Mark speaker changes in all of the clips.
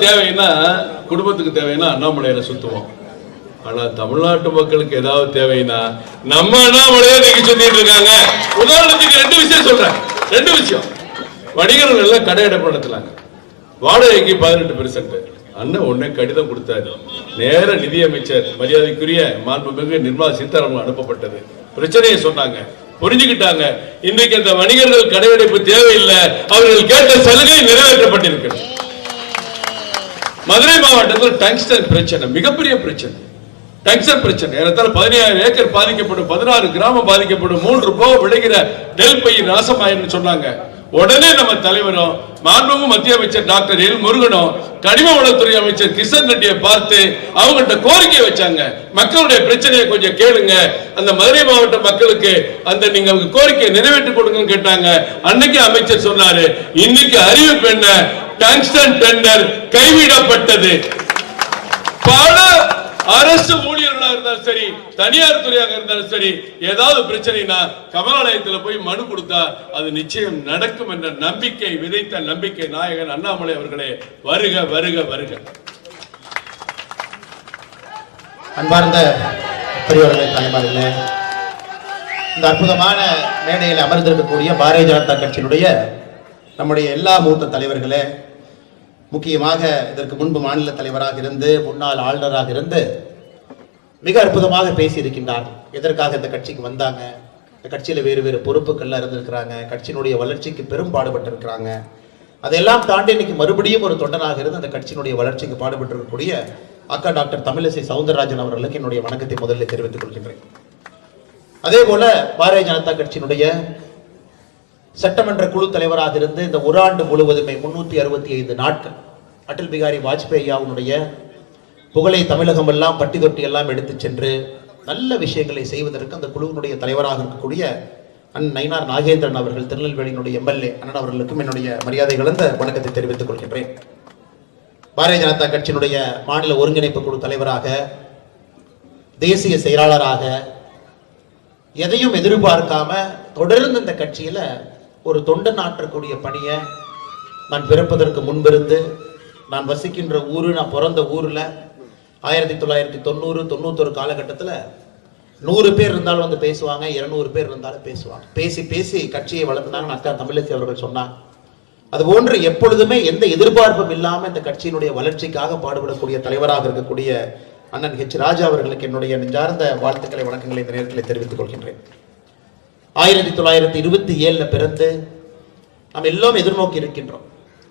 Speaker 1: தேவைன்னா குடும்பத்துக்கு தேவைன்னா அண்ணாமலையில சுத்துவோம். ஆனா தமிழ்நாட்டு மக்களுக்கு ஏதாவது தேவைன்னா நம்ம அண்ணாமலையை நீங்க சுத்திட்டு இருக்காங்க. உதாரணத்துக்கு ரெண்டு விஷயம் சொல்றேன். ரெண்டு விஷயம். வணிகர்கள் எல்லாம் கடை அடைப்பு வாடகைக்கு பதினெட்டு பெர்சென்ட் அண்ணன் உடனே கடிதம் கொடுத்தாரு. நேர நிதியமைச்சர் மரியாதைக்குரிய மாண்புமிகு நிர்மலா சீதாராமன் அனுப்பப்பட்டது. பிரச்சனையை சொன்னாங்க. புரிஞ்சுக்கிட்டாங்க. இன்றைக்கு அந்த வணிகர்கள் கடையடைப்பு தேவையில்லை. அவர்கள் கேட்ட சலுகை நிறைவேற்றப்பட்டிருக்கிறது. மதுரை மாவட்டத்தில் டங்ஸ்டன் பிரச்சனை மிகப்பெரிய பிரச்சனை. டங்ஸ்டன் பிரச்சனை. ஏறத்தால் பதினேழு ஏக்கர் பாதிக்கப்படும் பதினாறு கிராமம் பாதிக்கப்படும் மூன்று போக விளைகிற நெல் பயிர் நாசமாயின்னு சொன்னாங்க. உடனே நம்ம தலைவரும் மாண்புமிகு மத்திய அமைச்சர் டாக்டர் எல் முருகனும் கனிம வளத்துறை அமைச்சர் கிஷன் ரெட்டியை பார்த்து அவங்கள்ட்ட கோரிக்கை வச்சாங்க. மக்களுடைய பிரச்சனையை கொஞ்சம் கேளுங்க. அந்த மதுரை மாவட்ட மக்களுக்கு அந்த நீங்க உங்க கோரிக்கையை நிறைவேற்றி கொடுங்கன்னு கேட்டாங்க. அன்னைக்கு அமைச்சர் சொன்னாரு இன்னைக்கு அறிவிப்பு என்ன? டங்ஸ்டன் டெண்டர் கைவிடப்பட்டது. பல அரசு ஊழியர் இருந்தாலும் சரி தனியார் துறையாக இருந்தாலும் சரி ஏதாவது பிரச்சனைனா கமலாலயத்தில் போய் மனு கொடுத்தா அது நிச்சயம் நடக்கும் என்ற நம்பிக்கை விதைத்த நம்பிக்கை நாயகன் அண்ணாமலை அவர்களே. வருக வருக வருக.
Speaker 2: அன்பார்ந்த பெரியவர்களே தாய்மார்களே இந்த அற்புதமான மேடையில் அமர்ந்திருக்கக்கூடிய பாரதிய ஜனதா கட்சியினுடைய நம்முடைய எல்லா மூத்த தலைவர்களே முக்கியமாக இதற்கு முன்பு மாநில தலைவராக இருந்து முன்னாள் ஆளுநராக இருந்து மிக அற்புதமாக பேசியிருக்கின்றார். எதற்காக இந்த கட்சிக்கு வந்தாங்க? இந்த கட்சியில் வேறு வேறு பொறுப்புகள்லாம் இருந்திருக்கிறாங்க. கட்சியினுடைய வளர்ச்சிக்கு பெரும் பாடுபட்டிருக்கிறாங்க. அதெல்லாம் அதையெல்லாம் தாண்டி இன்னைக்கு மறுபடியும் ஒரு தொண்டனாக இருந்து அந்த கட்சியினுடைய வளர்ச்சிக்கு பாடுபட்டிருக்கக்கூடிய அக்கா டாக்டர் தமிழிசை சவுந்தரராஜன் அவர்களுக்கு என்னுடைய வணக்கத்தை முதலில் தெரிவித்துக் கொள்கின்றேன். அதே போல பாரதிய ஜனதா கட்சியினுடைய சட்டமன்ற குழு தலைவராக இருந்து இந்த ஒரு ஆண்டு முழுவதுமே முன்னூத்தி அறுபத்தி ஐந்து நாட்கள் அடல் பிகாரி வாஜ்பேயி அவனுடைய புகழை தமிழகம் எல்லாம் பட்டி தொட்டி எல்லாம் எடுத்து சென்று நல்ல விஷயங்களை செய்வதற்கு அந்த குழுவினுடைய தலைவராக இருக்கக்கூடிய அண்ணன் நயினார் நாகேந்திரன் அவர்கள் திருநெல்வேலியினுடைய எம்எல்ஏ அண்ணன் அவர்களுக்கும் என்னுடைய மரியாதை கலந்த வணக்கத்தை தெரிவித்துக் கொள்கின்றேன். பாரதிய ஜனதா கட்சியினுடைய மாநில ஒருங்கிணைப்பு குழு தலைவராக தேசிய செயலாளராக எதையும் எதிர்பார்க்காம தொடர்ந்து இந்த கட்சியில ஒரு தொண்டன் ஆற்றக்கூடிய பணியை நான் பிறப்பதற்கு முன்பிருந்து நான் வசிக்கின்ற ஊரு நான் பிறந்த ஊரில் ஆயிரத்தி தொள்ளாயிரத்தி தொண்ணூறு தொண்ணூத்தொரு காலகட்டத்தில் நூறு பேர் இருந்தாலும் வந்து பேசுவாங்க இருநூறு பேர் இருந்தாலும் பேசுவாங்க. பேசி பேசி கட்சியை வளர்த்துனாங்கன்னு அக்கா தமிழிசை அவர்கள் சொன்னாங்க அதுபோன்று எப்பொழுதுமே எந்த எதிர்பார்ப்பும் இல்லாமல் இந்த கட்சியினுடைய வளர்ச்சிக்காக பாடுபடக்கூடிய தலைவராக இருக்கக்கூடிய அண்ணன் ஹெச் ராஜா அவர்களுக்கு என்னுடைய நெஞ்சார்ந்த வாழ்த்துக்களை வணக்கங்களை இந்த நேரத்தில் தெரிவித்துக் கொள்கின்றேன். ஆயிரத்தி தொள்ளாயிரத்தி இருபத்தி ஏழில் பிறந்து நாம் எல்லோரும் எதிர்நோக்கி இருக்கின்றோம்.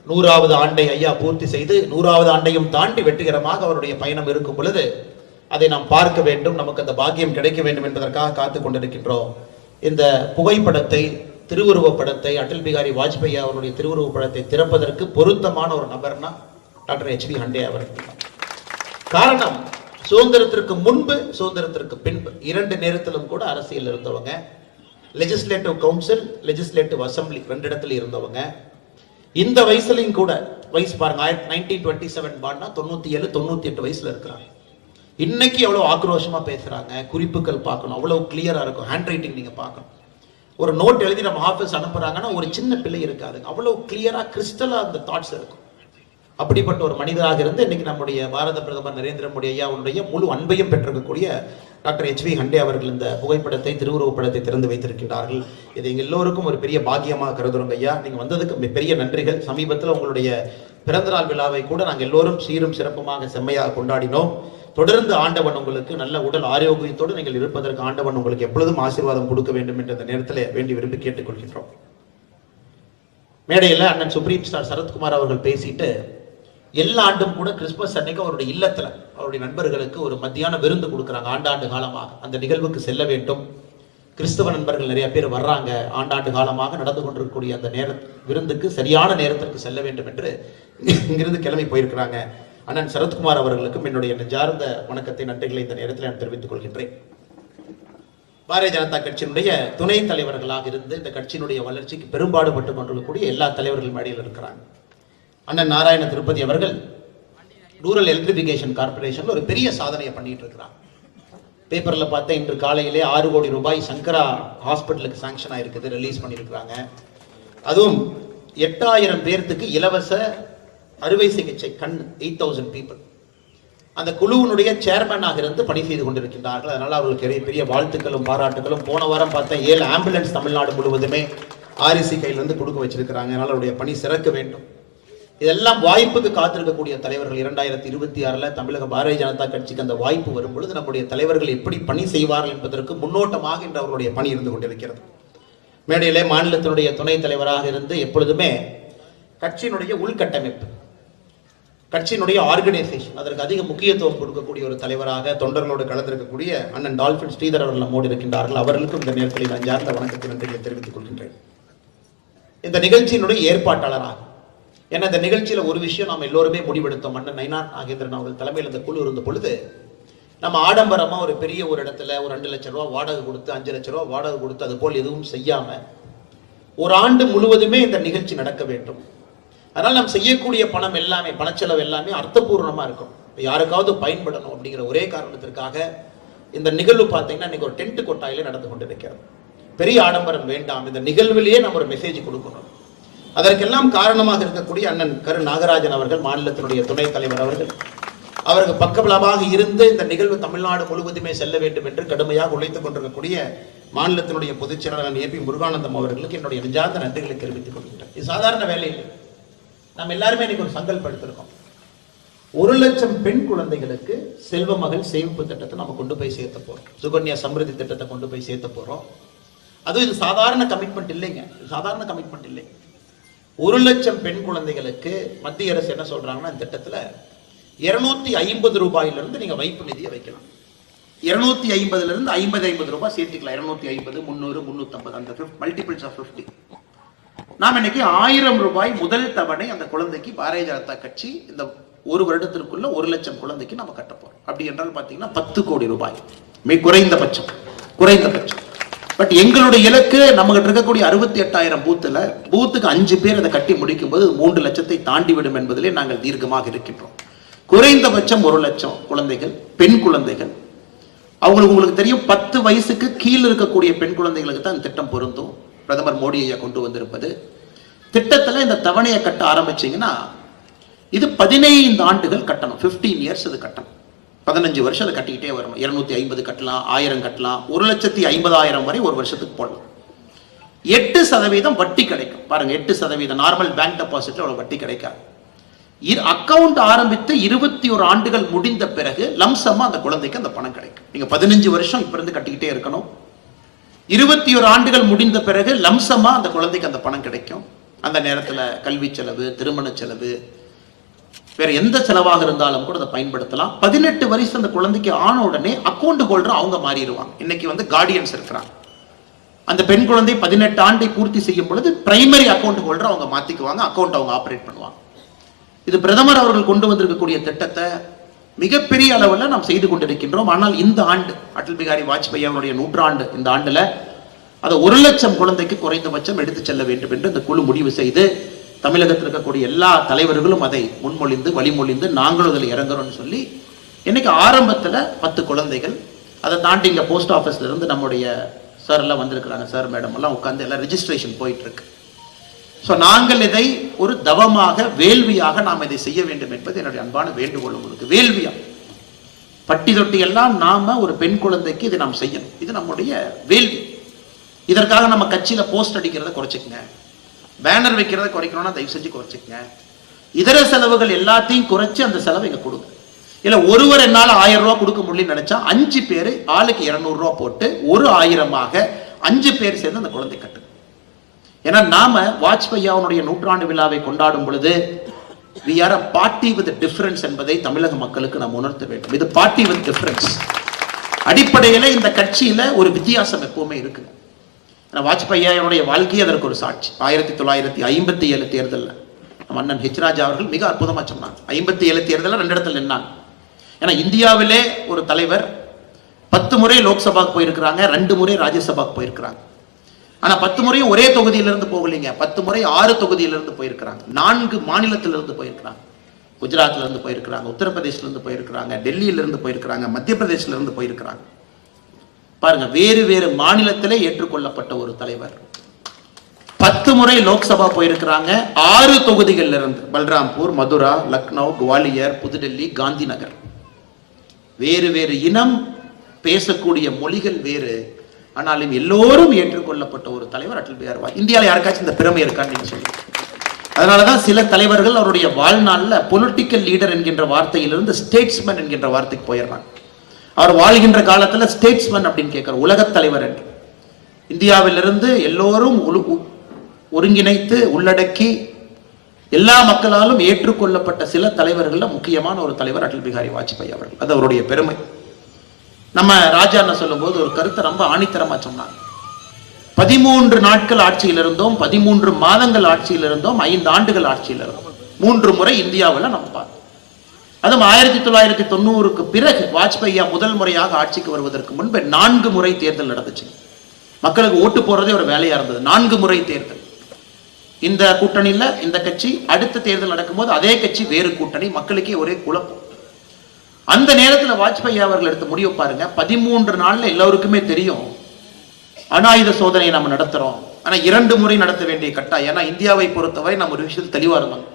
Speaker 2: நூறாவது ஆண்டை ஐயா பூர்த்தி செய்து நூறாவது ஆண்டையும் தாண்டி வெற்றிகரமாக அவருடைய பயணம் இருக்கும் பொழுது அதை நாம் பார்க்க வேண்டும். நமக்கு அந்த பாக்கியம் கிடைக்க வேண்டும் என்பதற்காக காத்து கொண்டிருக்கின்றோம். இந்த புகைப்படத்தை திருவுருவப் படத்தை அடல் பிகாரி வாஜ்பாய் அவருடைய திருவுருவப் படத்தை திறப்பதற்கு பொருத்தமான ஒரு நபர்னா டாக்டர் ஹெச் பி ஹண்டே அவர்கள் காரணம் சுதந்திரத்திற்கு முன்பு சுதந்திரத்திற்கு பின்பு இரண்டு நேரத்திலும் கூட அரசியல் இருந்தவங்க லெஜிஸ்லேட்டிவ் கவுன்சில் லெஜிஸ்லேட்டிவ் அசம்பிளி ரெண்டு இடத்துல இருந்தவங்க. இந்த வயசுலையும் கூட வயசு பாருங்க ஆயிரத்தி நைன்டீன் டுவெண்ட்டி செவன் பாட்னா தொண்ணூத்தி ஏழு தொண்ணூத்தி எட்டு வயசுல இருக்கிறாங்க. இன்னைக்கு எவ்வளவு ஆக்ரோஷமா பேசுறாங்க குறிப்புகள் பார்க்கணும் அவ்வளவு கிளியரா இருக்கும் ஹேண்ட் ரைட்டிங் நீங்க பார்க்கணும். ஒரு நோட் எழுதி நம்ம ஆஃபீஸ் அனுப்புறாங்கன்னா ஒரு சின்ன பிள்ளை இருக்காதுங்க அவ்வளவு கிளியரா கிறிஸ்டலா அந்த தாட்ஸ் இருக்கும். அப்படிப்பட்ட ஒரு மனிதராக இருந்து இன்னைக்கு நம்முடைய பாரத பிரதமர் நரேந்திர மோடி ஐயாவுடைய முழு அன்பையும் பெற்றிருக்கக்கூடிய டாக்டர் எச் வி ஹண்டே அவர்கள் இந்த புகைப்படத்தை திருவுருவப் படத்தை திறந்து வைத்திருக்கின்றார்கள். இது எங்கள் எல்லோருக்கும் ஒரு பெரிய பாக்கியமாக கருதுறோங்க ஐயா. நீங்கள் வந்ததுக்கு பெரிய நன்றிகள். சமீபத்தில் உங்களுடைய பிறந்தநாள் விழாவை கூட நாங்கள் எல்லோரும் சீரும் சிறப்புமாக செம்மையாக கொண்டாடினோம். தொடர்ந்து ஆண்டவன் உங்களுக்கு நல்ல உடல் ஆரோக்கியத்தோடு நீங்கள் இருப்பதற்கு ஆண்டவன் உங்களுக்கு எப்பொழுதும் ஆசீர்வாதம் கொடுக்க வேண்டும் என்ற இந்த நேரத்தில் வேண்டி விரும்பி கேட்டுக்கொள்கின்றோம். மேடையில் அண்ணன் சுப்ரீம் ஸ்டார் சரத்குமார் அவர்கள் பேசிட்டு எல்லா ஆண்டும் கூட கிறிஸ்மஸ் அன்னைக்கு அவருடைய இல்லத்தில் அவருடைய நண்பர்களுக்கு ஒரு மத்தியான விருந்து கொடுக்குறாங்க ஆண்டாண்டு காலமாக. அந்த நிகழ்வுக்கு செல்ல வேண்டும். கிறிஸ்தவ நண்பர்கள் நிறைய பேர் வர்றாங்க. ஆண்டாண்டு காலமாக நடந்து கொண்டிருக்கக்கூடிய அந்த நேர விருந்துக்கு சரியான நேரத்திற்கு செல்ல வேண்டும் என்று இங்கிருந்து கிளம்பி போயிருக்கிறாங்க. அண்ணன் சரத்குமார் அவர்களுக்கும் என்னுடைய நெஞ்சார்ந்த வணக்கத்தை நன்றிகளை இந்த நேரத்தில் நான் தெரிவித்துக் கொள்கின்றேன். பாரதிய ஜனதா கட்சியினுடைய துணை தலைவர்களாக இருந்து இந்த கட்சியினுடைய வளர்ச்சிக்கு பெரும்பாடுபட்டு கொண்டிருக்கக்கூடிய எல்லா தலைவர்கள் மேடையில் இருக்கிறாங்க. அண்ணன் நாராயண திருப்பதி அவர்கள் ரூரல் எலக்ட்ரிஃபிகேஷன் கார்பரேஷன்ல ஒரு பெரிய சாதனையை பண்ணிட்டு இருக்கிறாங்க பேப்பர்ல பார்த்தேன் இன்று காலையிலே ஆறு கோடி ரூபாய் சங்கரா ஹாஸ்பிட்டலுக்கு சாங்ஷன் ஆயிருக்குது ரிலீஸ் பண்ணியிருக்கிறாங்க. அதுவும் எட்டாயிரம் பேர்த்துக்கு இலவச அறுவை சிகிச்சை கண் எயிட் தௌசண்ட் பீப்புள் அந்த குழுவினுடைய சேர்மனாக இருந்து பணி செய்து கொண்டிருக்கின்றார்கள். அதனால் அவர்களுக்கு பெரிய பெரிய வாழ்த்துக்களும் பாராட்டுகளும். போன வாரம் பார்த்தேன் ஏழு ஆம்புலன்ஸ் தமிழ்நாடு முழுவதுமே ஆர்இசி கையிலிருந்து கொடுக்க வச்சிருக்கிறாங்க. அதனால் அவருடைய பணி சிறக்க வேண்டும். இதெல்லாம் வாய்ப்புக்கு காத்திருக்கக்கூடிய தலைவர்கள் இரண்டாயிரத்தி இருபத்தி ஆறில் தமிழக பாரதிய ஜனதா கட்சிக்கு அந்த வாய்ப்பு வரும்பொழுது நம்முடைய தலைவர்கள் எப்படி பணி செய்வார்கள் என்பதற்கு முன்னோட்டமாக இன்று அவருடைய பணி இருந்து கொண்டிருக்கிறது. மேடையிலே மாநிலத்தினுடைய துணைத் தலைவராக இருந்து எப்பொழுதுமே கட்சியினுடைய உள்கட்டமைப்பு கட்சியினுடைய ஆர்கனைசேஷன் அதற்கு அதிக முக்கியத்துவம் கொடுக்கக்கூடிய ஒரு தலைவராக தொண்டர்களோடு கலந்திருக்கக்கூடிய அண்ணன் டால்பின் ஸ்ரீதர் அவர்கள் நம்மோடு இருக்கின்றார்கள். அவர்களுக்கும் இந்த நேரத்தில் நான் சார்ந்த வணக்கத்தை நன்றிகளை தெரிவித்துக் கொள்கின்றேன். இந்த நிகழ்ச்சியினுடைய ஏற்பாட்டாளராக ஏன்னா இந்த நிகழ்ச்சியில் ஒரு விஷயம் நாம் எல்லோருமே முடிவெடுத்தோம். அண்ணன் நைனா நாகேந்திரன் அவர்கள் தலைமையில் இந்த குழு இருந்த பொழுது நம்ம ஆடம்பரமாக ஒரு பெரிய ஒரு இடத்துல ஒரு ரெண்டு லட்ச ரூபா வாடகை கொடுத்து அஞ்சு லட்சம் ரூபா வாடகை கொடுத்து அது போல் எதுவும் செய்யாமல் ஒரு ஆண்டு முழுவதுமே இந்த நிகழ்ச்சி நடக்க வேண்டும். அதனால் நாம் செய்யக்கூடிய பணம் எல்லாமே பணச்செலவு எல்லாமே அர்த்தபூர்ணமாக இருக்கும் யாருக்காவது பயன்படணும் அப்படிங்கிற ஒரே காரணத்திற்காக இந்த நிகழ்வு பார்த்தீங்கன்னா இன்னைக்கு ஒரு டென்ட் கொட்டாயிலே நடந்து கொண்டிருக்கிறது. பெரிய ஆடம்பரம் வேண்டாம். இந்த நிகழ்விலேயே நம்ம ஒரு மெசேஜ் கொடுக்கணும். அதற்கெல்லாம் காரணமாக இருக்கக்கூடிய அண்ணன் கரு நாகராஜன் அவர்கள் மாநிலத்தினுடைய துணைத் தலைவர் அவர்கள் அவருக்கு பக்கபலமாக இருந்து இந்த நிகழ்வு தமிழ்நாடு முழுவதுமே செல்ல வேண்டும் என்று கடுமையாக உழைத்துக் கொண்டிருக்கக்கூடிய மாநிலத்தினுடைய பொதுச் செயலாளர் ஏ பி முருகானந்தம் அவர்களுக்கு என்னுடைய நெஞ்சார்ந்த நன்றிகளை தெரிவித்துக் கொள்கின்றேன். இது சாதாரண வேலை இல்லை. நம்ம எல்லாருமே இன்னைக்கு ஒரு சங்கல்பம் எடுத்திருக்கோம். ஒரு லட்சம் பெண் குழந்தைகளுக்கு செல்வ மகள் சேமிப்பு திட்டத்தை நம்ம கொண்டு போய் சேர்த்த போறோம். சுகன்யா சமிருதி திட்டத்தை கொண்டு போய் சேர்த்த போறோம். அதுவும் இது சாதாரண கமிட்மெண்ட் இல்லைங்க. சாதாரண கமிட்மெண்ட் இல்லை. ஒரு லட்சம் பெண் குழந்தைகளுக்கு மத்திய அரசு என்ன சொல்றாங்கன்னா இந்த திட்டத்தில் இருநூத்தி ஐம்பது ரூபாயிலிருந்து நீங்க வைப்பு நிதியை வைக்கலாம். இருநூத்தி ஐம்பதுல இருந்து ஐம்பது ஐம்பது ரூபாய் சேர்த்துக்கலாம். இருநூத்தி ஐம்பது முந்நூறு முந்நூற்றம்பது அந்த மல்டிபிள்ஸ் ஆஃப் ஃபிஃப்டி நாம் இன்னைக்கு ஆயிரம் ரூபாய் முதல் தவணை அந்த குழந்தைக்கு பாரதிய ஜனதா கட்சி இந்த ஒரு வருடத்திற்குள்ள ஒரு லட்சம் குழந்தைக்கு நம்ம கட்ட போறோம். அப்படி என்றால் பார்த்தீங்கன்னா பத்து கோடி ரூபாய். மிக குறைந்தபட்சம் குறைந்தபட்சம் பட் எங்களுடைய இலக்கு நம்மகிட்ட இருக்கக்கூடிய அறுபத்தி எட்டாயிரம் பூத்துல பூத்துக்கு அஞ்சு பேர் அதை கட்டி முடிக்கும் போது மூன்று லட்சத்தை தாண்டி விடும் என்பதிலே நாங்கள் தீர்க்கமாக இருக்கின்றோம். குறைந்தபட்சம் ஒரு லட்சம் குழந்தைகள் பெண் குழந்தைகள். அவங்களுக்கு உங்களுக்கு தெரியும் பத்து வயசுக்கு கீழ் இருக்கக்கூடிய பெண் குழந்தைகளுக்கு தான் இந்த திட்டம் பொருந்தும். பிரதமர் மோடி ஐயா கொண்டு வந்திருப்பது. திட்டத்தில் இந்த தவணையை கட்ட ஆரம்பிச்சீங்கன்னா இது பதினைந்து ஆண்டுகள் கட்டணம். ஃபிஃப்டீன் இயர்ஸ் இது கட்டணம். பதினஞ்சு வருஷம் அதை கட்டிக்கிட்டே வரணும். இருநூத்தி ஐம்பது கட்டலாம் ஆயிரம் கட்டலாம் ஒரு லட்சத்தி ஐம்பதாயிரம் வரை ஒரு வருஷத்துக்கு போடலாம். எட்டு சதவீதம் வட்டி கிடைக்கும். பாருங்க எட்டு சதவீதம். நார்மல் பேங்க் டெபாசிட்ல அவ்வளவு வட்டி கிடைக்காது. அக்கவுண்ட் ஆரம்பித்து இருபத்தி ஒரு ஆண்டுகள் முடிந்த பிறகு லம்சமா அந்த குழந்தைக்கு அந்த பணம் கிடைக்கும். நீங்க பதினஞ்சு வருஷம் இப்ப இருந்து கட்டிக்கிட்டே இருக்கணும். இருபத்தி ஒரு ஆண்டுகள் முடிந்த பிறகு லம்சமா அந்த குழந்தைக்கு அந்த பணம் கிடைக்கும். அந்த நேரத்தில் கல்வி செலவு திருமண செலவு வேற எந்த செலவாக இருந்தாலும் கூட அதை பயன்படுத்தலாம். பதினெட்டு வயசு அந்த குழந்தைக்கு ஆன உடனே அக்கௌண்ட் ஹோல்டர் அவங்க மாறிடுவாங்க. இன்னைக்கு வந்து கார்டியன்ஸ் இருக்கிறாங்க. அந்த பெண் குழந்தை பதினெட்டு ஆண்டை பூர்த்தி செய்யும் பொழுது பிரைமரி அக்கௌண்ட் ஹோல்டர் அவங்க மாத்திக்குவாங்க அக்கௌண்ட் அவங்க ஆப்ரேட் பண்ணுவாங்க. இது பிரதமர் அவர்கள் கொண்டு வந்திருக்கக்கூடிய திட்டத்தை மிகப்பெரிய அளவில் நாம் செய்து கொண்டிருக்கின்றோம். ஆனால் இந்த ஆண்டு அடல் பிகாரி வாஜ்பாய் அவருடைய நூற்றாண்டு இந்த ஆண்டுல அதை ஒரு லட்சம் குழந்தைக்கு குறைந்தபட்சம் எடுத்து செல்ல வேண்டும் என்று இந்த குழு முடிவு செய்து தமிழகத்தில் இருக்கக்கூடிய எல்லா தலைவர்களும் அதை முன்மொழிந்து வழிமொழிந்து நாங்களும் அதில் இறங்குறோம்னு சொல்லி இன்னைக்கு ஆரம்பத்தில் பத்து குழந்தைகள் அதை தாண்டி இங்கே போஸ்ட் ஆஃபீஸ்லேருந்து நம்முடைய சார் எல்லாம் வந்திருக்கிறாங்க சார் மேடம் எல்லாம் உட்காந்து எல்லாம் ரிஜிஸ்ட்ரேஷன் போயிட்டுருக்கு. ஸோ நாங்கள் இதை ஒரு தவமாக வேள்வியாக நாம் இதை செய்ய வேண்டும் என்பது என்னுடைய அன்பான வேண்டுகோள் உங்களுக்கு. வேள்வியா? பட்டி தொட்டி எல்லாம் நாம் ஒரு பெண் குழந்தைக்கு இதை நாம் செய்யணும். இது நம்முடைய வேள்வி. இதற்காக நம்ம கட்சியில் போஸ்ட் அடிக்கிறத குறைச்சிக்கங்க. பேனர் வைக்கிறத குறைக்கணும்னா தயவு செஞ்சு குறைச்சிக்கங்க. இதர செலவுகள் எல்லாத்தையும் குறைச்சி அந்த செலவை இங்கே கொடுங்க. இல்லை ஒருவர் என்னால் ஆயிரம் ரூபா கொடுக்க முடியலன்னு நினச்சா அஞ்சு பேர் ஆளுக்கு இரநூறுவா போட்டு ஒரு ஆயிரமாக அஞ்சு பேர் சேர்ந்து அந்த குழந்தை கட்டுங்க. ஏன்னா நாம வாஜ்பாய் அவனுடைய நூற்றாண்டு விழாவை கொண்டாடும் பொழுது we are a party with difference என்பதை தமிழக மக்களுக்கு நாம் உணர்த்த வேண்டும். இது பார்ட்டி வித் டிஃபரன்ஸ் அடிப்படையில் இந்த கட்சியில் ஒரு வித்தியாசம் எப்பவுமே இருக்குது வாஜ்பாய் அவனுடைய வாழ்க்கை அதற்கு ஒரு சாட்சி. ஆயிரத்தி தொள்ளாயிரத்தி ஐம்பத்தி ஏழு தேர்தலில் நம்ம அண்ணன் ஹெச் ராஜா அவர்கள் மிக அற்புதமாக சொன்னாங்க ஐம்பத்தி ஏழு தேர்தலில் ரெண்டு இடத்துல நின்னாங்க ஏன்னா இந்தியாவிலே ஒரு தலைவர் பத்து முறை லோக்சபாக்கு போயிருக்கிறாங்க ரெண்டு முறை ராஜ்யசபாக்கு போயிருக்கிறாங்க. ஆனால் பத்து முறையும் ஒரே தொகுதியிலிருந்து போகலைங்க. பத்து முறை ஆறு தொகுதியிலிருந்து போயிருக்கிறாங்க. நான்கு மாநிலத்திலிருந்து போயிருக்கிறாங்க. குஜராத்ல இருந்து போயிருக்கிறாங்க உத்தரப்பிரதேசிலிருந்து போயிருக்கிறாங்க டெல்லியிலேருந்து போயிருக்கிறாங்க மத்திய பிரதேசிலிருந்து போயிருக்கிறாங்க. பாருங்க வேறு வேறு மாநிலத்திலே ஏற்றுக்கொள்ளப்பட்ட ஒரு தலைவர். பத்து முறை லோக்சபா போயிருக்கிறாங்க. ஆறு தொகுதிகள்ல இருந்து பல்ராம்பூர் மதுரா லக்னோ குவாலியர் புதுடெல்லி காந்தி நகர் வேறு வேறு இனம் பேசக்கூடிய மொழிகள் வேறு. ஆனாலும் எல்லோரும் ஏற்றுக்கொள்ளப்பட்ட ஒரு தலைவர் அட்டல் பிஹாரி வாஜ். இந்தியாவில் யாருக்காச்சும் இந்த பெருமை இருக்கான்னு நீங்க சொல்லுங்க. அதனாலதான் சில தலைவர்கள் அவருடைய வாழ்நாளில் பொலிட்டிக்கல் லீடர் என்கின்ற வார்த்தையிலிருந்து ஸ்டேட்ஸ்மேன் என்கின்ற வார்த்தைக்கு போயிடுறாங்க. அவர் வாழ்கின்ற காலத்தில் ஸ்டேட்ஸ்மேன் அப்படின்னு கேட்கிறார் உலகத் தலைவர் என்று. இந்தியாவிலிருந்து எல்லோரும் ஒருங்கிணைத்து உள்ளடக்கி எல்லா மக்களாலும் ஏற்றுக்கொள்ளப்பட்ட சில தலைவர்களில் முக்கியமான ஒரு தலைவர் அடல் பிகாரி வாஜ்பாய் அவர்கள். அது அவருடைய பெருமை. நம்ம ராஜான்னு சொல்லும்போது ஒரு கருத்தை ரொம்ப ஆணித்தரமாக சொன்னாங்க. பதிமூன்று நாட்கள் ஆட்சியில் இருந்தோம் பதிமூன்று மாதங்கள் ஆட்சியில் இருந்தோம் ஐந்து ஆண்டுகள் ஆட்சியில் இருந்தோம். மூன்று முறை இந்தியாவில் நம்ம பார்த்தோம். அதுவும் ஆயிரத்தி தொள்ளாயிரத்தி தொண்ணூறுக்கு பிறகு வாஜ்பாயா முதல் முறையாக ஆட்சிக்கு வருவதற்கு முன்பு நான்கு முறை தேர்தல் நடந்துச்சு. மக்களுக்கு ஓட்டு போறதே ஒரு வேலையா இருந்தது. நான்கு முறை தேர்தல். இந்த கூட்டணியில் இந்த கட்சி அடுத்த தேர்தல் நடக்கும்போது அதே கட்சி வேறு கூட்டணி மக்களுக்கே ஒரே குழப்பம். அந்த நேரத்தில் வாஜ்பாய் அவர்கள் எடுத்த முடிவு பாருங்க. பதிமூன்று நாளில் எல்லோருக்குமே தெரியும். அனாயுத சோதனையை நம்ம நடத்துறோம். ஆனால் இரண்டு முறை நடத்த வேண்டிய கட்டாயம். ஏன்னா இந்தியாவை பொறுத்தவரை நம்ம ஒரு விஷயத்தில் தெளிவாக இருந்தோம்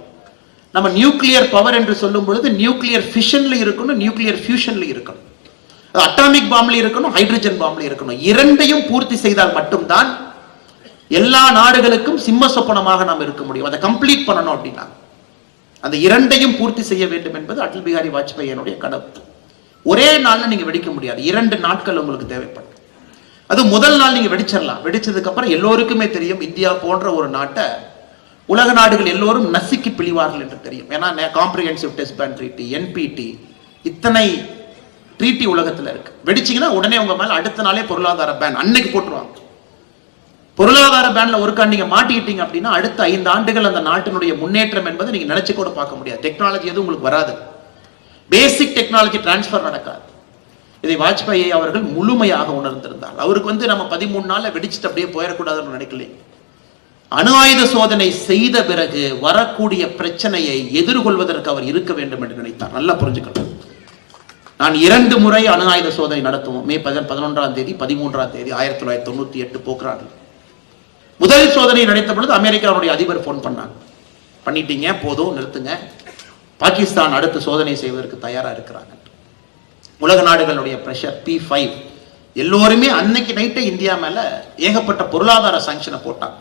Speaker 2: நம்ம நியூக்ளியர் பவர் என்று சொல்லும் பொழுது நியூக்ளியர் ஃபிஷன்ல இருக்கணும் நியூக்ளியர் ஃபியூஷன்ல இருக்கணும். அட்டாமிக் பாம்ல இருக்கணும் ஹைட்ரஜன் பாம்ல இருக்கணும். இரண்டையும் பூர்த்தி செய்தால் மட்டும்தான் எல்லா நாடுகளுக்கும் சிம்ம சொப்பனமாக நாம் இருக்க முடியும். அதை கம்ப்ளீட் பண்ணணும் அப்படின்னா. அந்த இரண்டையும் பூர்த்தி செய்ய வேண்டும் என்பது அடல் பிகாரி வாஜ்பாயினுடைய கனவு. ஒரே நாள்ல நீங்க வெடிக்க முடியாது. இரண்டு நாட்கள் உங்களுக்கு தேவைப்படும். அது முதல் நாள் நீங்க வெடிச்சிடலாம். வெடிச்சதுக்கு அப்புறம் எல்லோருக்குமே தெரியும் இந்தியா போன்ற ஒரு நாட்டை உலக நாடுகள் எல்லோரும் நசுக்கி பிழிவார்கள் என்று தெரியும். ஏன்னா comprehensive test ban treaty NPT இத்தனை ட்ரீட்டி உலகத்தில் இருக்கு. வெடிச்சிங்கன்னா உடனே உங்க மேல அடுத்த நாளே பொருளாதார பேன் அன்னைக்கு போட்டுருவாங்க. பொருளாதார பேன்ல ஒருக்கா நீங்க மாட்டிக்கிட்டீங்க அப்படின்னா அடுத்த ஐந்து ஆண்டுகள் அந்த நாட்டினுடைய முன்னேற்றம் என்பதை நீங்க நினைச்சு கூட பார்க்க முடியாது. டெக்னாலஜி எதுவும் உங்களுக்கு வராது. பேசிக் டெக்னாலஜி டிரான்ஸ்ஃபர் நடக்காது. இதை வாஜ்பாய் அவர்கள் முழுமையாக உணர்ந்திருந்தார். அவருக்கு வந்து நம்ம பதிமூணு நாள்ல வெடிச்சுட்டு அப்படியே போயிடக்கூடாதுன்னு நினைக்கலையே. அணு ஆயுத சோதனை செய்த பிறகு வரக்கூடிய பிரச்சனையை எதிர்கொள்வதற்கு அவர் இருக்க வேண்டும் என்று நினைத்தார். நல்லா புரிஞ்சுக்கணும். நான் இரண்டு முறை அணு ஆயுத சோதனை நடத்துவோம். மே பதினொன்றாம் தேதி பதிமூன்றாம் தேதி ஆயிரத்தி தொள்ளாயிரத்தி தொண்ணூத்தி எட்டு போக்குறாங்க. முதல் சோதனை நடத்த பொழுது அமெரிக்காவுடைய அதிபர் ஃபோன் பண்ணாங்க. பண்ணிட்டீங்க போதும் நிறுத்துங்க. பாகிஸ்தான் அடுத்து சோதனை செய்வதற்கு தயாரா இருக்கிறாங்க. உலக நாடுகளுடைய பிரஷர் பி ஃபைவ் எல்லோருமே அன்னைக்கு நைட்டே இந்தியா மேல ஏகப்பட்ட பொருளாதார சாங்ஷனை போட்டாங்க.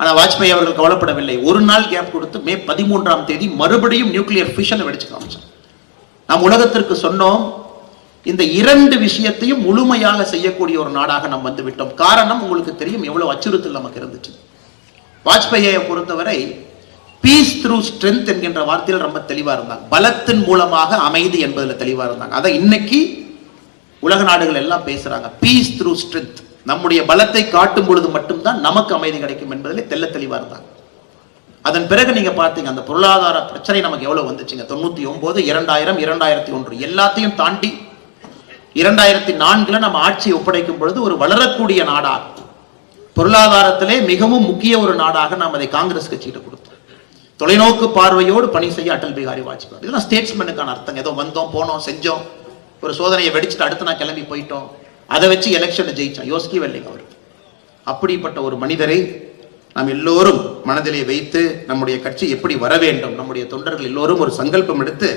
Speaker 2: ஆனால் வாஜ்பாய் அவர்கள் கவலைப்படவில்லை. ஒரு நாள் கேப் கொடுத்து மே பதிமூன்றாம் தேதி மறுபடியும் நியூக்ளியர் ஃபிஷனை வெடிச்சு காமிச்சோம் நாம் உலகத்திற்கு சொன்னோம் இந்த இரண்டு விஷயத்தையும் முழுமையாக செய்யக்கூடிய ஒரு நாடாக நாம் வந்து விட்டோம். காரணம் உங்களுக்கு தெரியும் எவ்வளவு அச்சுறுத்தல் நமக்கு இருந்துச்சு. வாஜ்பாயை பொறுத்தவரை பீஸ் த்ரூ ஸ்ட்ரென்த் என்கின்ற வார்த்தையில் ரொம்ப தெளிவாக இருந்தாங்க. பலத்தின் மூலமாக அமைதி என்பதில் தெளிவாக இருந்தாங்க. அதை இன்னைக்கு உலக நாடுகள் எல்லாம் பேசுறாங்க. பீஸ் த்ரூ ஸ்ட்ரென்த் நம்முடைய பலத்தை காட்டும் பொழுது மட்டும்தான் நமக்கு அமைதி கிடைக்கும் என்பதிலே தெல்ல தெளிவாக இருந்தாங்க. அதன் பிறகு நீங்க பார்த்தீங்க அந்த பொருளாதார பிரச்சனை நமக்கு எவ்வளவு வந்துச்சுங்க? தொண்ணூத்தி ஒன்பது இரண்டாயிரம் இரண்டாயிரத்தி ஒன்று எல்லாத்தையும் தாண்டி இரண்டாயிரத்தி நான்குல நம்ம ஆட்சியை ஒப்படைக்கும் பொழுது ஒரு வளரக்கூடிய நாடாக பொருளாதாரத்திலே மிகவும் முக்கிய ஒரு நாடாக நாம் அதை காங்கிரஸ் கட்சியிட்ட கொடுத்தோம். தொலைநோக்கு பார்வையோடு பணி செய்ய அடல் பிகாரி வாஜ்பாய். இதெல்லாம் ஸ்டேட்ஸ்மெனுக்கான அர்த்தம் ஏதோ வந்தோம் போனோம் செஞ்சோம் ஒரு சோதனையை வெடிச்சுட்டு அடுத்து நான் கிளம்பி போயிட்டோம். அதை வச்சு எலெக்ஷனை ஜெயிச்சான் யோசிக்கவே இல்லைங்க அவர். அப்படிப்பட்ட ஒரு மனிதரை நாம் எல்லோரும் மனதிலே வைத்து நம்முடைய கட்சி எப்படி வர வேண்டும் நம்முடைய தொண்டர்கள் எல்லோரும் ஒரு சங்கல்பம் எடுத்து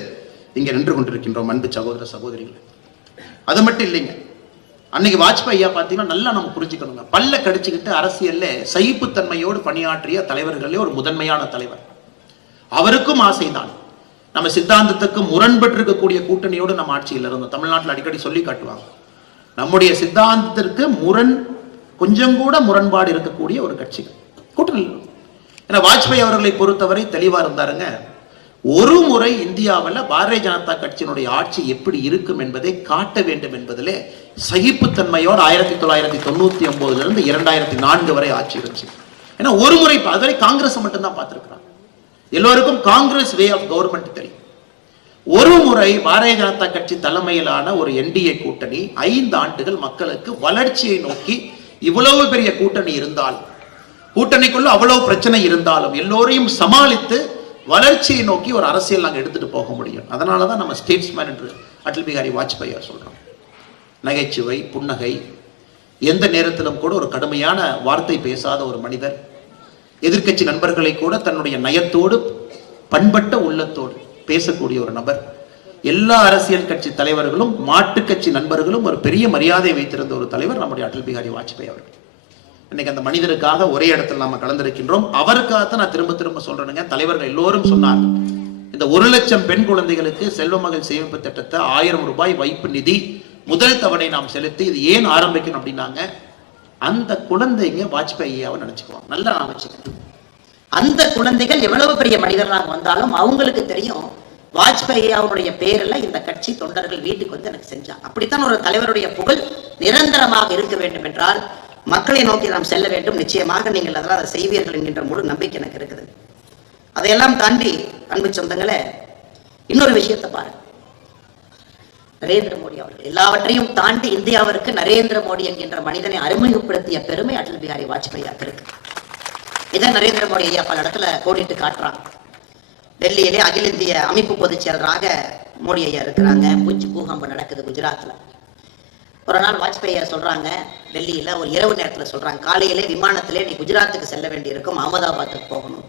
Speaker 2: இங்கே நின்று கொண்டிருக்கின்றோம் அன்பு சகோதர சகோதரிகள். அது மட்டும் இல்லைங்க. அன்னைக்கு வாஜ்பாய் ஐயா பார்த்தீங்கன்னா நல்லா நம்ம புரிஞ்சுக்கணுங்க. பல்ல கடிச்சுக்கிட்டு அரசியல்ல சகிப்புத்தன்மையோடு பணியாற்றிய தலைவர்களே ஒரு முதன்மையான தலைவர். அவருக்கும் ஆசைதான். நம்ம சித்தாந்தத்துக்கு முரண்பட்டு இருக்கக்கூடிய கூட்டணியோடு நம்ம ஆட்சியில் இருந்தோம். தமிழ்நாட்டில் அடிக்கடி சொல்லி காட்டுவாங்க. நம்முடைய சித்தாந்தத்திற்கு முரண் கொஞ்சம் கூட முரண்பாடு இருக்கக்கூடிய ஒரு கட்சி கூட்டணி. ஏன்னா வாஜ்பாய் அவர்களை பொறுத்தவரை தெளிவா இருந்தாருங்க. ஒரு முறை இந்தியாவில் பாரதிய ஜனதா கட்சியினுடைய ஆட்சி எப்படி இருக்கும் என்பதை காட்ட வேண்டும் என்பதிலே சகிப்புத்தன்மையோடு ஆயிரத்தி தொள்ளாயிரத்தி தொண்ணூத்தி ஒன்பதுல இருந்து இரண்டாயிரத்தி நான்கு வரை ஆட்சி இருந்துச்சு. ஏன்னா ஒரு முறை அதுவரை காங்கிரஸ் மட்டும்தான் பார்த்துருக்குறாங்க. எல்லோருக்கும் காங்கிரஸ் வே ஆஃப் கவர்மெண்ட் தெரியும். ஒரு முறை பாரதிய ஜனதா கட்சி தலைமையிலான ஒரு என்டிஏ கூட்டணி ஐந்து ஆண்டுகள் மக்களுக்கு வளர்ச்சியை நோக்கி இவ்வளவு பெரிய கூட்டணி இருந்தால் கூட்டணிக்குள்ள அவ்வளவு பிரச்சனை இருந்தாலும் எல்லோரையும் சமாளித்து வளர்ச்சியை நோக்கி ஒரு அரசியல் நாங்கள் எடுத்துட்டு போக முடியும். அதனால தான் நம்ம ஸ்டேட்ஸ்மேன் என்று அடல் பிகாரி வாஜ்பாய் சொல்றோம் நகைச்சுவை புன்னகை எந்த நேரத்திலும் கூட ஒரு கடுமையான வார்த்தை பேசாத ஒரு மனிதர் எதிர்க்கட்சி நண்பர்களை கூட தன்னுடைய நயத்தோடு பண்பட்ட உள்ளத்தோடு பேசக்கூடிய ஒரு நபர். எல்லா அரசியல் கட்சி தலைவர்களும் மாட்டுக் கட்சி நண்பர்களும் ஒரு பெரிய மரியாதை வைத்திருந்த ஒரு தலைவர் நம்முடைய அடல் பிகாரி வாஜ்பாய் அவர்கள். இன்னைக்கு அந்த மனிதருக்காக ஒரே இடத்தில் நாம கலந்திருக்கின்றோம். அவருக்காகத்தான் நான் திரும்ப திரும்ப சொல்றேனுங்க. தலைவர்கள் எல்லோரும் சொன்னாங்க இந்த ஒரு லட்சம் பெண் குழந்தைகளுக்கு செல்வ மகள் சேமிப்பு திட்டத்தை ஆயிரம் ரூபாய் வைப்பு நிதி முதல் தவணை நாம் செலுத்தி இது ஏன் ஆரம்பிக்கணும் அப்படின்னாங்க. அந்த குழந்தைங்க வாஜ்பாய் ஐயாவை நினைச்சுக்குவாங்க நல்லா நான் வச்சுக்கிறேன்
Speaker 3: அந்த குழந்தைகள் எவ்வளவு பெரிய மனிதர்களாக வந்தாலும் அவங்களுக்கு தெரியும் வாஜ்பாய் அவருடைய பேரில் இந்த கட்சி தொண்டர்கள் வீட்டுக்கு வந்து எனக்கு செஞ்சாங்க. அப்படித்தான் ஒரு தலைவருடைய புகழ் நிரந்தரமாக இருக்க வேண்டும் என்றால் மக்களை நோக்கி நாம் செல்ல வேண்டும். நிச்சயமாக நீங்கள் அதெல்லாம் அதை செய்வீர்கள் என்கின்ற முழு நம்பிக்கை எனக்கு இருக்குது. அதையெல்லாம் தாண்டி அன்பு சொந்தங்களை இன்னொரு விஷயத்தை பாருங்க. நரேந்திர மோடி அவர்கள் எல்லாவற்றையும் தாண்டி இந்தியாவிற்கு நரேந்திர மோடி என்கின்ற மனிதனை அறிமுகப்படுத்திய பெருமை அடல் பிஹாரி வாஜ்பாய்க்கு இருக்கு இதை நரேந்திர மோடி ஐயா பல இடத்துல கோடிட்டு காட்டுறாங்க. டெல்லியிலே அகில இந்திய அமைப்பு பொதுச் செயலராக மோடி ஐயா இருக்கிறாங்க. பூச்சி பூகம்பம் நடக்குது குஜராத்தில் ஒரு நாள் வாஜ்பாய் ஐயா சொல்றாங்க டெல்லியில ஒரு இரவு நேரத்தில் சொல்றாங்க காலையிலே விமானத்திலே நீ குஜராத்துக்கு செல்ல வேண்டியிருக்கும் அகமதாபாத்துக்கு போகணும்.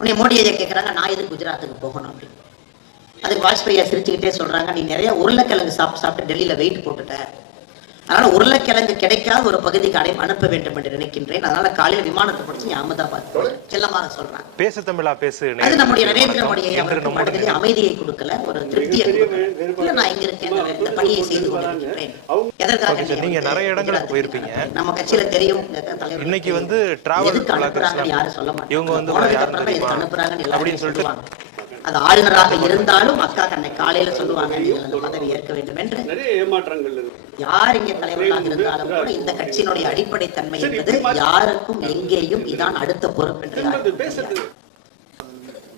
Speaker 3: உடனே மோடி ஐயா கேட்குறாங்க நான் எதுக்கு குஜராத்துக்கு போகணும் அப்படின்னு. அதுக்கு வாஜ்பாய் ஐயா சிரிச்சுக்கிட்டே சொல்றாங்க நீ நிறைய உருளைக்கிழங்கு சாப்பிட்டு சாப்பிட்டு டெல்லியில வெயிட் போட்டுட்ட. அதனால உருளைக்கிழங்கு கிடைக்காத ஒரு பகுதிக்கு அடை அனுப்ப வேண்டும் என்று நினைக்கின்றேன். அதனால காலையில விமானத்தை பிடிச்சி நீ அகமதாபாத். செல்லமாக சொல்றாங்க
Speaker 4: பேசு தமிழா பேசு
Speaker 3: அது நம்முடைய நரேந்திர
Speaker 4: வணக்கம்.
Speaker 3: மோடி ஐயா
Speaker 4: இன்று
Speaker 3: அவருக்கு
Speaker 4: நம்முடைய
Speaker 3: மனதிலே அமைதியை கொடுக்கல. ஒரு திருப்தியை கொடுக்கல. இல்ல நான் இங்க இருக்கேன். இந்த- பணியை செய்து கொண்டிருக்கிறேன் எதற்காக
Speaker 4: நீங்க நிறைய இடங்களுக்கு போயிருப்பீங்க.
Speaker 3: நம்ம கட்சியில தெரியும்.
Speaker 4: இன்னைக்கு வந்து எல்லாம்
Speaker 3: யாரும் சொல்ல மாட்டாங்க.
Speaker 4: இவங்க வந்து?
Speaker 3: அனுப்புறாங்கன்னு எல்லாரும்
Speaker 4: அப்படின்னு சொல்லிட்டு
Speaker 3: அது ஆளுநராக இருந்தாலும் அக்கா கண்ணை காலையில சொல்லுவாங்க நீங்கள் அந்த பதவி ஏற்க வேண்டும் என்று. யார் இங்கே தலைவர்களாக இருந்தாலும் கூட இந்த கட்சியினுடைய அடிப்படை தன்மை என்பது யாருக்கும் எங்கேயும் இதான் அடுத்த பொறுப்பு என்று.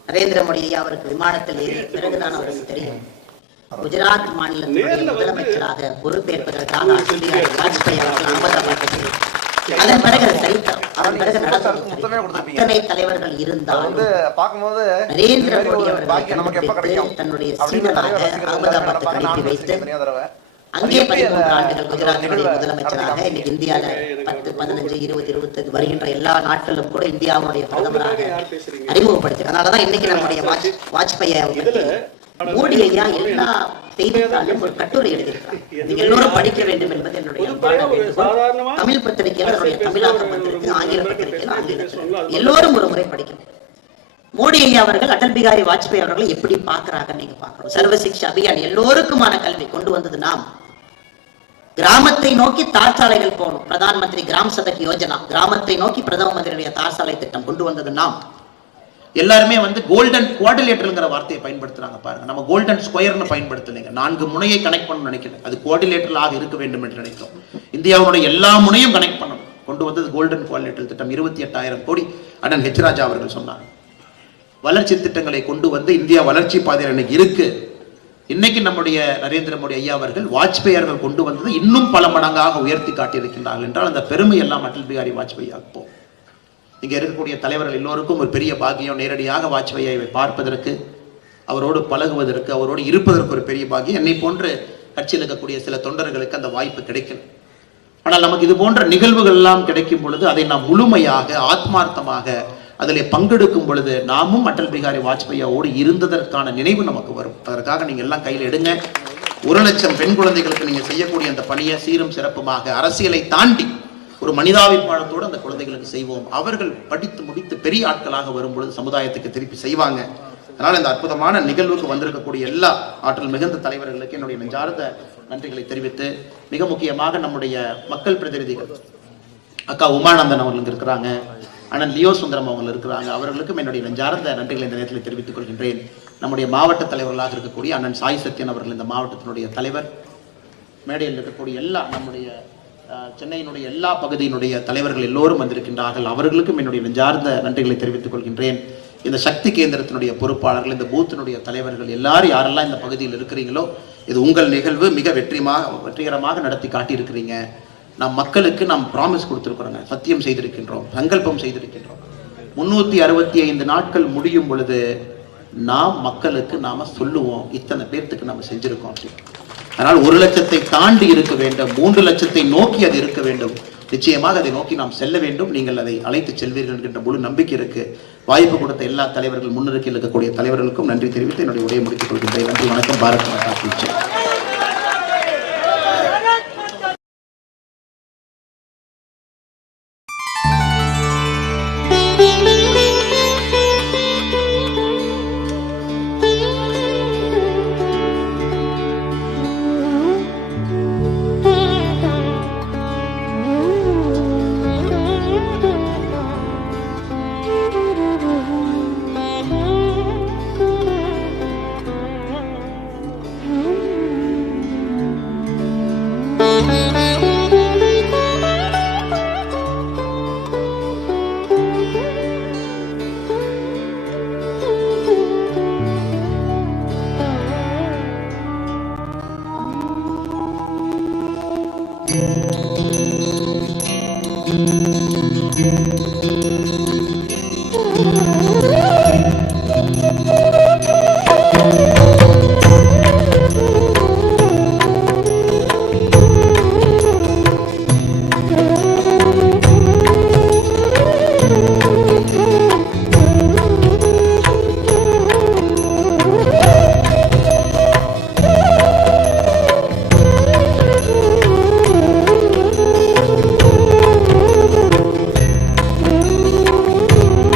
Speaker 3: நரேந்திர மோடி அவருக்கு விமானத்தில் ஏறிய பிறகுதான் அவருக்கு தெரியும். குஜராத் மாநிலத்தினுடைய முதலமைச்சராக பொறுப்பேற்பதற்காக பிஹாரி வாஜ்பாய் அவர்கள் அகமதாபாத்துக்கு அதன் பிறகு சரித்திரம் அதன் பிறகு. அத்தனை தலைவர்கள் இருந்தாலும்
Speaker 5: பார்க்கும்போது
Speaker 3: நரேந்திர மோடி அவர்களை தன்னுடைய சீடனாக
Speaker 5: நினைப்பாங்க.
Speaker 3: அனுப்பி வைத்து அங்கே பதிமூன்று ஆண்டுகள் குஜராத்தினுடைய முதலமைச்சராக இன்னைக்கு இந்தியால பத்து பதினஞ்சு இருபது இருபத்தஞ்சு வருகின்ற எல்லா நாட்களும் கூட இந்தியாவுடைய பிரதமராக? அறிமுகப்படுத்தி அதனாலதான் இன்னைக்கு நம்முடைய வாஜ் வாஜ்பாய் அவர்கள் மோடி ஐயா எல்லா செய்தித்தாளும் ஒரு கட்டுரை எழுதியிருக்கிறார். நீங்க எல்லோரும் படிக்க வேண்டும் என்பது என்னுடைய தமிழ் பத்திரிகையில் அதனுடைய தமிழாக்கம் வந்திருக்கு. ஆங்கில பத்திரிகையில் ஆங்கிலத்தில் எல்லோரும் ஒரு முறை படிக்கணும் மோடி ஐயா அவர்கள் அடல் பிகாரி வாஜ்பாய் அவர்களை எப்படி பார்க்கறாங்க நீங்க பார்க்கணும். சர்வ சிக்ஷா அபியான் எல்லோருக்குமான கல்வி கொண்டு வந்தது நாம். கிராமத்தை நோக்கி தார் சாலைகள் போகணும். பிரதான் மந்திரி கிராம் சதக் யோஜனா. கிராமத்தை நோக்கி பிரதம மந்திரியுடைய தார் சாலை திட்டம் கொண்டு வந்தது நாம்.
Speaker 2: எல்லாருமே வந்து கோல்டன் குவாடிலேட்டருங்கிற வார்த்தையை பயன்படுத்துறாங்க பாருங்க. நம்ம கோல்டன் ஸ்கொயர்னு பயன்படுத்தலைங்க. நான்கு முனையை கனெக்ட் பண்ணணும்னு நினைக்கிறேன் அது குவாடிலேட்டரலாக இருக்க வேண்டும் என்று நினைத்தோம். இந்தியாவுடைய எல்லா முனையும் கனெக்ட் பண்ணணும். கொண்டு வந்தது கோல்டன் குவாடிலேட்டர் திட்டம். இருபத்தி எட்டாயிரம் கோடி அண்ணன் ஹெச் ராஜா அவர்கள் சொன்னாங்க வளர்ச்சி திட்டங்களை கொண்டு வந்து இந்தியா வளர்ச்சி பாதையில் எனக்கு இருக்கு. இன்னைக்கு நம்முடைய நரேந்திர மோடி ஐயா அவர்கள் வாஜ்பாய் அவர்கள் கொண்டு வந்தது இன்னும் பல மடங்காக உயர்த்தி காட்டியிருக்கின்றார்கள் என்றால் அந்த பெருமை எல்லாம் அடல் பிகாரி வாஜ்பாய் ஆகும் இங்கே இருக்கக்கூடிய தலைவர்கள் எல்லோருக்கும் ஒரு பெரிய பாக்கியம். நேரடியாக வாஜ்பாயை பார்ப்பதற்கு அவரோடு பழகுவதற்கு அவரோடு இருப்பதற்கு ஒரு பெரிய பாக்கியம். என்னை போன்று கட்சியில் இருக்கக்கூடிய சில தொண்டர்களுக்கு அந்த வாய்ப்பு கிடைக்கல ஆனால் நமக்கு இது போன்ற நிகழ்வுகள் எல்லாம் கிடைக்கும் பொழுது அதை நாம் முழுமையாக ஆத்மார்த்தமாக அதில் பங்கெடுக்கும் பொழுது நாமும் அட்டல் பிகாரி வாஜ்பாயோடு இருந்ததற்கான நினைவு நமக்கு வரும். அதற்காக நீங்கள் எல்லாம் கையில் எடுங்க. ஒரு லட்சம் பெண் குழந்தைகளுக்கு நீங்கள் செய்யக்கூடிய அந்த பணியை சீரும் சிறப்புமாக அரசியலை தாண்டி ஒரு மனிதாபிமானத்தோடு அந்த குழந்தைகளுக்கு செய்வோம். அவர்கள் படித்து முடித்து பெரிய ஆட்களாக வரும் பொழுது சமுதாயத்துக்கு திருப்பி செய்வாங்க. அதனால் இந்த அற்புதமான நிகழ்வுக்கு வந்திருக்கக்கூடிய எல்லா ஆற்றல் மிகுந்த தலைவர்களுக்கு என்னுடைய நெஞ்சார்ந்த நன்றிகளை தெரிவித்து மிக முக்கியமாக நம்முடைய மக்கள் பிரதிநிதிகள் அக்கா உமானந்தன் அவர்கள் இருக்கிறாங்க அண்ணன் லியோ சுந்தரம் அவங்க இருக்கிறாங்க. அவர்களுக்கும் என்னுடைய நெஞ்சார்ந்த நன்றிகளை இந்த நேரத்தில் தெரிவித்துக் கொள்கின்றேன். நம்முடைய மாவட்ட தலைவர்களாக இருக்கக்கூடிய அண்ணன் சாய் சத்யன் அவர்கள் இந்த மாவட்டத்தினுடைய தலைவர். மேடையில் இருக்கக்கூடிய எல்லா நம்முடைய சென்னையினுடைய எல்லா பகுதியினுடைய தலைவர்கள் எல்லோரும் வந்திருக்கின்றார்கள். அவர்களுக்கும் என்னுடைய நெஞ்சார்ந்த நன்றிகளை தெரிவித்துக் கொள்கின்றேன். இந்த சக்தி கேந்திரத்தினுடைய பொறுப்பாளர்கள் இந்த பூத்தினுடைய தலைவர்கள் எல்லாரும் யாரெல்லாம் இந்த பகுதியில் இருக்கிறீங்களோ இது உங்கள் நிகழ்வு மிக வெற்றிமாக வெற்றிகரமாக நடத்தி காட்டியிருக்கிறீங்க. நாம் மக்களுக்கு நாம் ப்ராமிஸ் கொடுத்துருக்குறோங்க. சத்தியம் செய்திருக்கின்றோம். சங்கல்பம் செய்திருக்கின்றோம். முன்னூற்றி அறுபத்தி ஐந்து நாட்கள் முடியும் பொழுது நாம் மக்களுக்கு நாம் சொல்லுவோம். இத்தனை பேர்த்துக்கு நம்ம செஞ்சுருக்கோம். அப்படின்னு. ஆனால் ஒரு லட்சத்தை தாண்டி இருக்க வேண்டும் மூன்று லட்சத்தை நோக்கி அது இருக்க வேண்டும். நிச்சயமாக அதை நோக்கி நாம் செல்ல வேண்டும். நீங்கள் அதை அழைத்து செல்வீர்கள் என்கின்ற முழு நம்பிக்கை இருக்கு. வாய்ப்பு கொடுத்த எல்லா தலைவர்கள் முன்னிறுக்கையில் இருக்கக்கூடிய தலைவர்களுக்கும் நன்றி தெரிவித்து என்னுடைய உரையை முடித்துக் கொள்கின்றேன். நன்றி வணக்கம். பாரத் மாதா